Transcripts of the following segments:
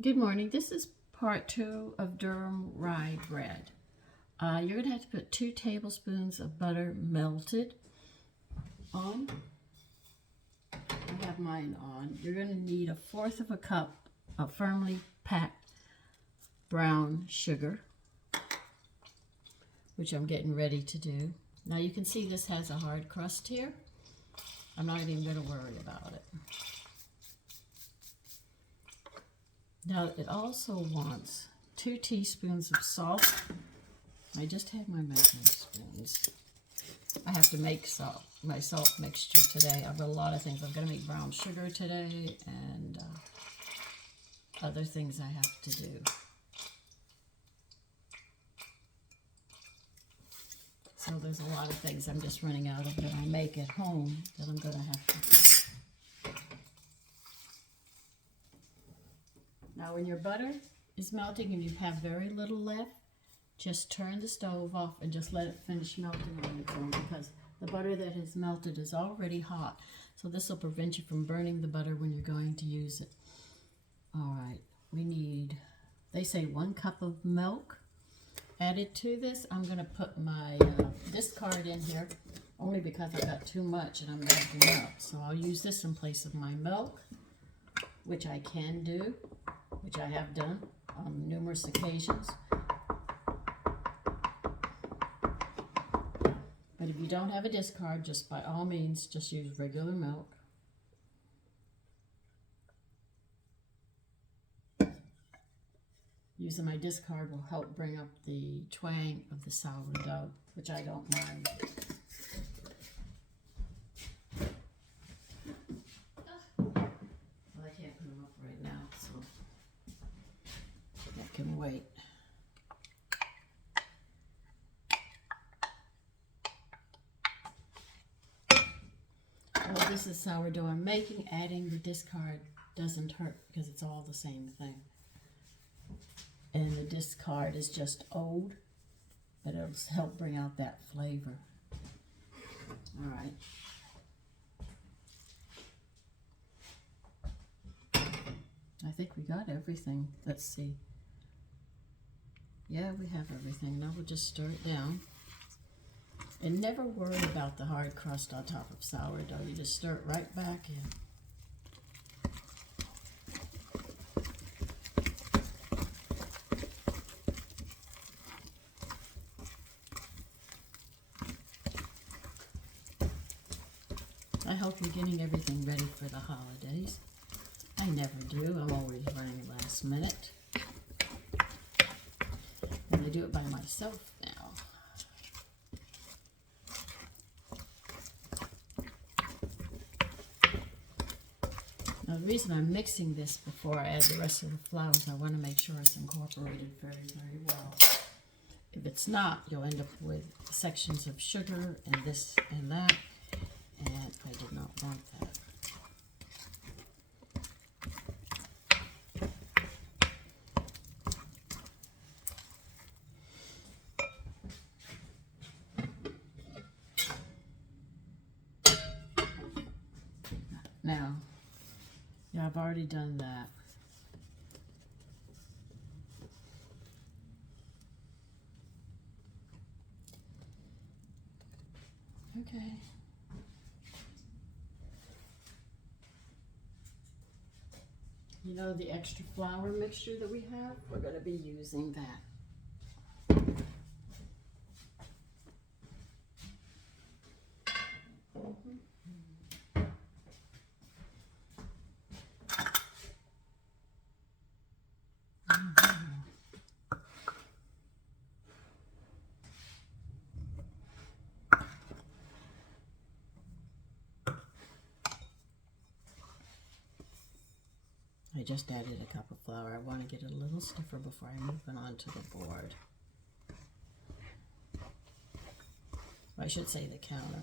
Good morning. This is part 2 of Durum Rye Bread. You're going to have to put 2 tablespoons of butter melted on. I have mine on. You're going to need 1/4 of a cup of firmly packed brown sugar, which I'm getting ready to do. Now you can see this has a hard crust here. I'm not even going to worry about it. Now it also wants 2 teaspoons of salt. I just have my measuring spoons. I have to make my salt mixture today. I've got a lot of things. I'm going to make brown sugar today and other things I have to do. So there's a lot of things I'm just running out of that I make at home that I'm going to have to do. Now when your butter is melting and you have very little left, just turn the stove off and just let it finish melting on its own, because the butter that has melted is already hot. So this will prevent you from burning the butter when you're going to use it. All right, we need, they say 1 cup of milk added to this. I'm going to put my discard in here only because I got too much and I'm melting up. So I'll use this in place of my milk, which I can do, which I have done on numerous occasions. But if you don't have a discard, just by all means, just use regular milk. Using my discard will help bring up the twang of the sourdough, which I don't mind. Well, I can't put them up right now, so that can wait. Well, this is sourdough I'm making. Adding the discard doesn't hurt because it's all the same thing. And the discard is just old, but it'll help bring out that flavor. All right. I think we got everything. Let's see. Yeah, we have everything. Now we'll just stir it down. And never worry about the hard crust on top of sourdough. You just stir it right back in. I hope you're getting everything ready for the holidays. I never do. I'm always running last minute. And I do it by myself now. Now the reason I'm mixing this before I add the rest of the flour is I want to make sure it's incorporated very, very well. If it's not, you'll end up with sections of sugar and this and that, and I did not want that. Now, yeah, I've already done that. Okay. You know the extra flour mixture that we have? We're going to be using that. I just added a cup of flour. I want to get it a little stiffer before I move it onto the board. I should say the counter.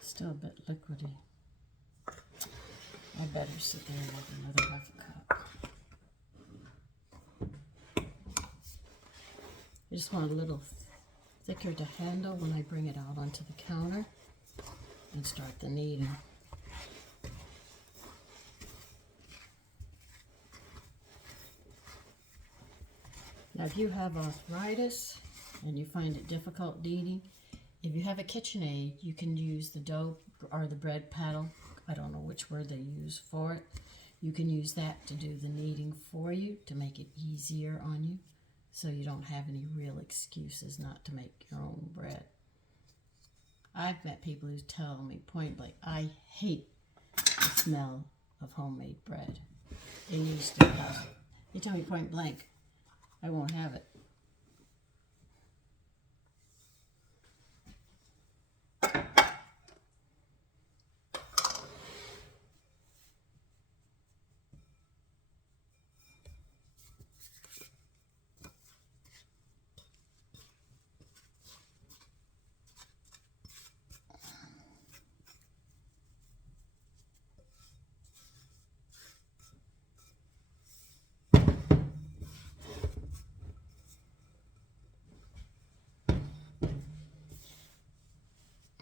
Still a bit liquidy. I better sit there and make another half a cup. I just want a little thicker to handle when I bring it out onto the counter and start the kneading. Now, if you have arthritis and you find it difficult kneading, if you have a KitchenAid, you can use the dough or the bread paddle. I don't know which word they use for it. You can use that to do the kneading for you to make it easier on you, so you don't have any real excuses not to make your own bread. I've met people who tell me point blank, I hate the smell of homemade bread. They used to have it. They tell me point blank, I won't have it.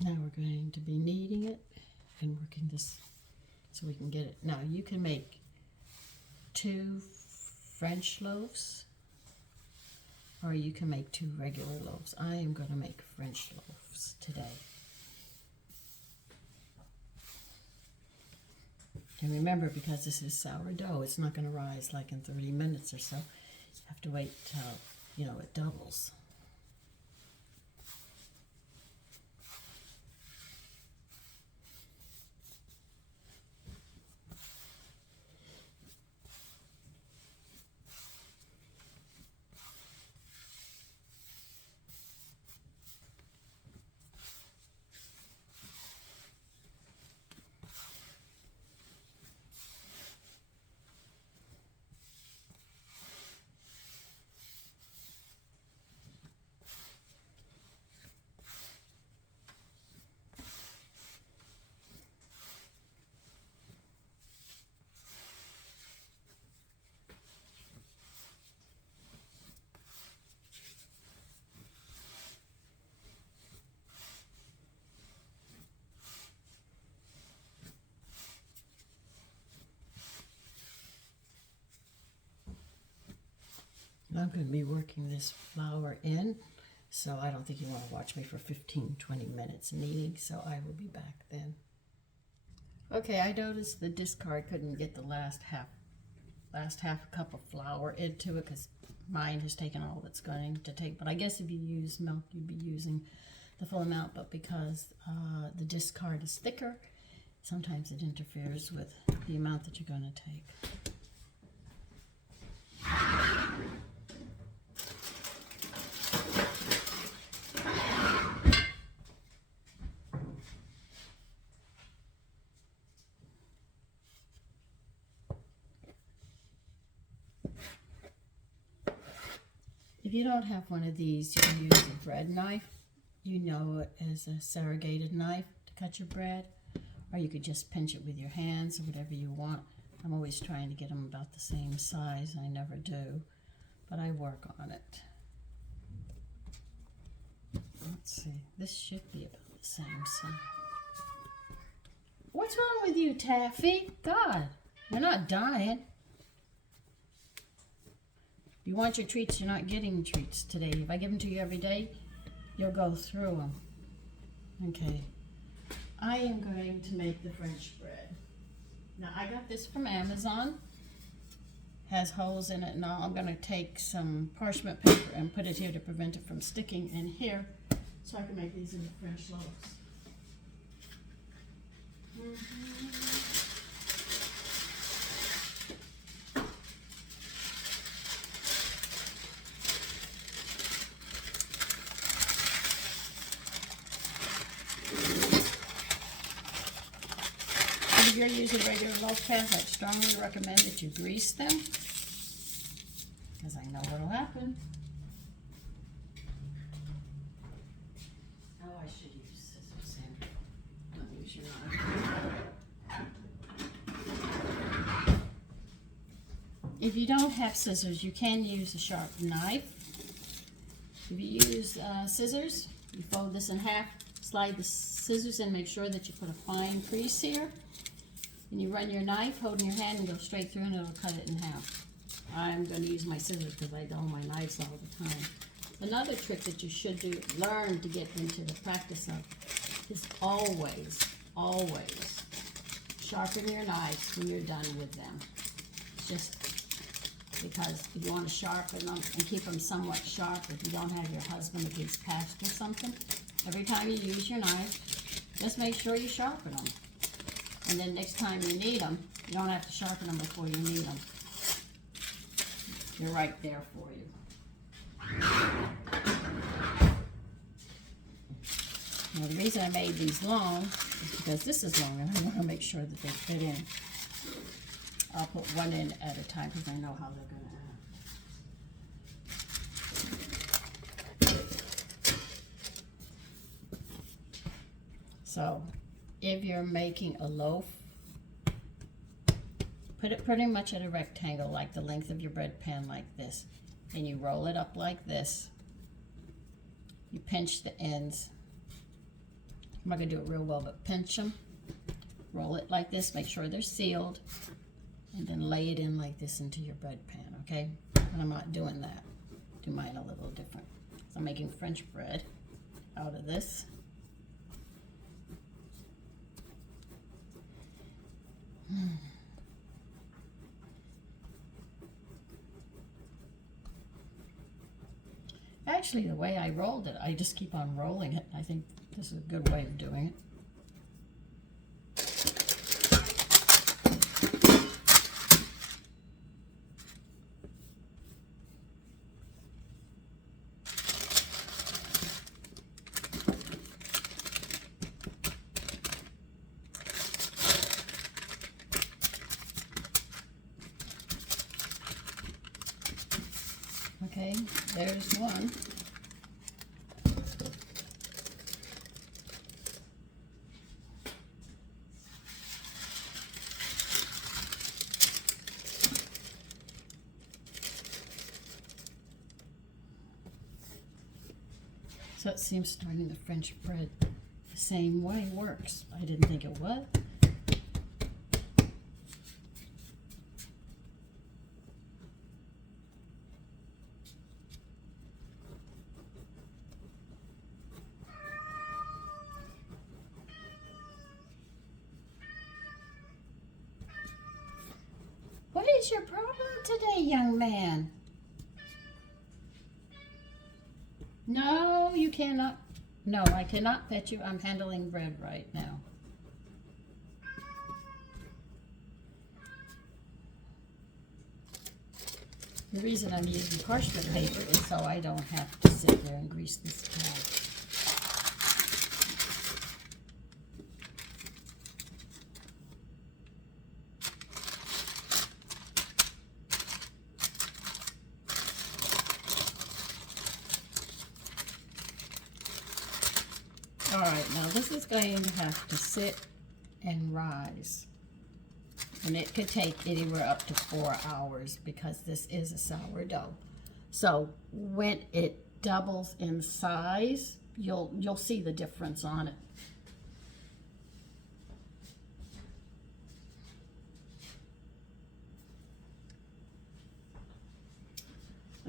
Now we're going to be kneading it and working this so we can get it. Now you can make 2 French loaves, or you can make 2 regular loaves. I am going to make French loaves today. And remember, because this is sourdough, it's not going to rise like in 30 minutes or so. You have to wait till, it doubles. I'm going to be working this flour in, so I don't think you want to watch me for 15-20 minutes kneading, so I will be back then. Okay, I noticed the discard couldn't get the last half a cup of flour into it because mine has taken all it's going to take. But I guess if you use milk, you'd be using the full amount, but because the discard is thicker, sometimes it interferes with the amount that you're going to take. If you don't have one of these, you can use a bread knife. You know it as a serrated knife to cut your bread. Or you could just pinch it with your hands or whatever you want. I'm always trying to get them about the same size. I never do, but I work on it. Let's see. This should be about the same size. What's wrong with you, Taffy? God, you're not dying. You want your treats, you're not getting treats today. If I give them to you every day, you'll go through them. Okay. I am going to make the French bread. Now, I got this from Amazon. Has holes in it and all. I'm going to take some parchment paper and put it here to prevent it from sticking in here so I can make these into French loaves. If you're using regular loaf pans, I'd strongly recommend that you grease them, because I know what'll happen. Oh, I should use scissors, Sam. Don't use your knife. If you don't have scissors, you can use a sharp knife. If you use scissors, you fold this in half, slide the scissors in, make sure that you put a fine crease here, and you run your knife, hold in your hand, and go straight through, and it'll cut it in half. I'm going to use my scissors because I dull my knives all the time. Another trick that you should learn to get into the practice of is always sharpen your knives when you're done with them. Just because if you want to sharpen them and keep them somewhat sharp, if you don't have your husband if he's passed or something, every time you use your knife, just make sure you sharpen them. And then next time you need them, you don't have to sharpen them before you need them. They're right there for you. Now the reason I made these long is because this is long and I want to make sure that they fit in. I'll put one in at a time because I know how they're going to act. So if you're making a loaf, put it pretty much at a rectangle, like the length of your bread pan, like this. And you roll it up like this. You pinch the ends. I'm not going to do it real well, but pinch them. Roll it like this, make sure they're sealed. And then lay it in like this into your bread pan, okay? But I'm not doing that. Do mine a little different. So I'm making French bread out of this. Actually, the way I rolled it, I just keep on rolling it. I think this is a good way of doing it. Okay, there's one. So it seems starting the French bread the same way works. I didn't think it would. What is your problem today, young man? No, you cannot. No, I cannot pet you. I'm handling bread right now. The reason I'm using parchment paper is so I don't have to sit there and grease this pan. All right, now this is going to have to sit and rise. And it could take anywhere up to 4 hours because this is a sourdough. So when it doubles in size, you'll see the difference on it.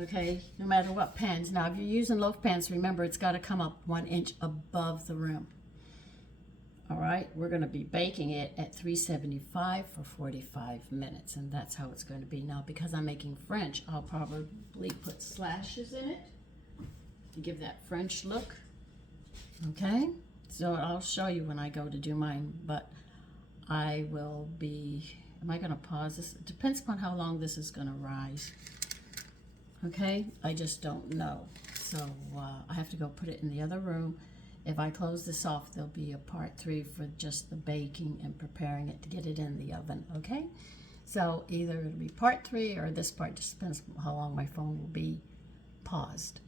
Okay, no matter what pans. Now, if you're using loaf pans, remember it's got to come up 1 inch above the rim. All right, we're going to be baking it at 375 for 45 minutes, and that's how it's going to be. Now, because I'm making French, I'll probably put slashes in it to give that French look. Okay, so I'll show you when I go to do mine, but I will be, am I going to pause this? It depends upon how long this is going to rise. Okay, I just don't know. So I have to go put it in the other room. If I close this off, there'll be a part 3 for just the baking and preparing it to get it in the oven, okay? So either it'll be part 3 or this part, just depends on how long my phone will be paused.